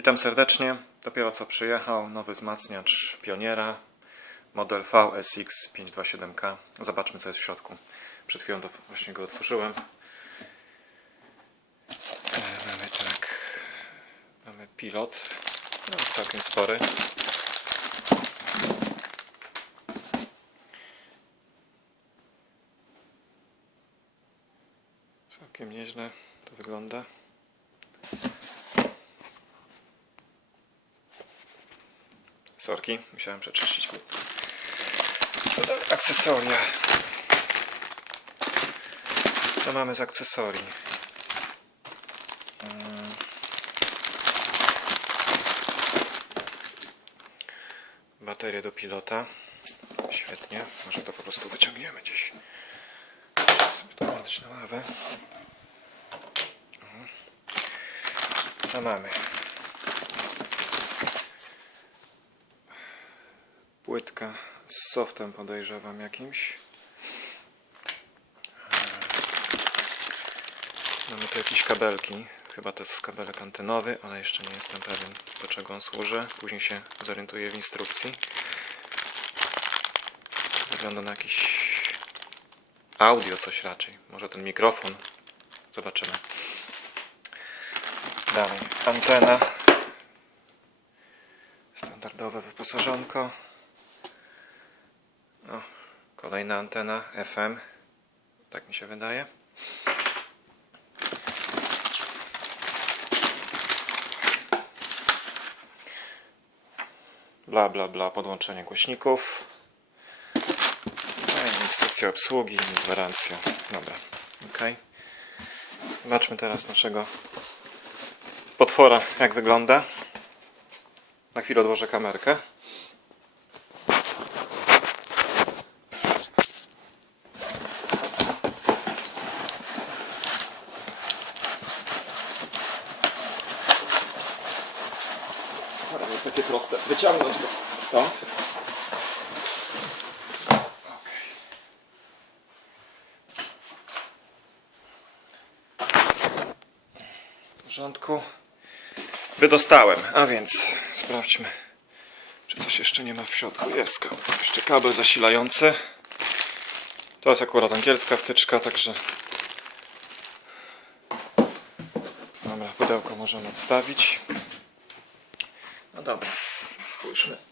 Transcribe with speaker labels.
Speaker 1: Witam serdecznie. Dopiero co przyjechał nowy wzmacniacz Pioniera, model VSX 527K. Zobaczmy co jest w środku. Przed chwilą właśnie go otworzyłem. E, Mamy tak, mamy pilot, no, całkiem spory. Całkiem nieźle to wygląda. Sorki, musiałem przeczyścić. Akcesoria. Co mamy z akcesorii? Mm. Baterie do pilota. Świetnie. Może to po prostu wyciągniemy gdzieś. Sobie to na ławę. Mhm. Co mamy? Płytka z softem podejrzewam jakimś. Mamy tu jakieś kabelki. Chyba to jest kabelek antenowy, ale jeszcze nie jestem pewien do czego on służy. Później się zorientuję w instrukcji. Wygląda na jakiś audio coś raczej. Może ten mikrofon. Zobaczymy. Dalej. Antena. Standardowe wyposażonko. Kolejna antena FM. Tak mi się wydaje. Bla bla bla, podłączenie głośników. No instrukcja obsługi i gwarancja. Dobra, ok. Zobaczmy teraz naszego potwora, jak wygląda. Na chwilę odłożę kamerkę. Jest takie proste. Wyciągnąć go stąd. W porządku. Wydostałem, a więc sprawdźmy, czy coś jeszcze nie ma w środku. Jest jeszcze kabel zasilający. To jest akurat angielska wtyczka, także Dobra, pudełko możemy odstawić. No dobra, spójrzmy.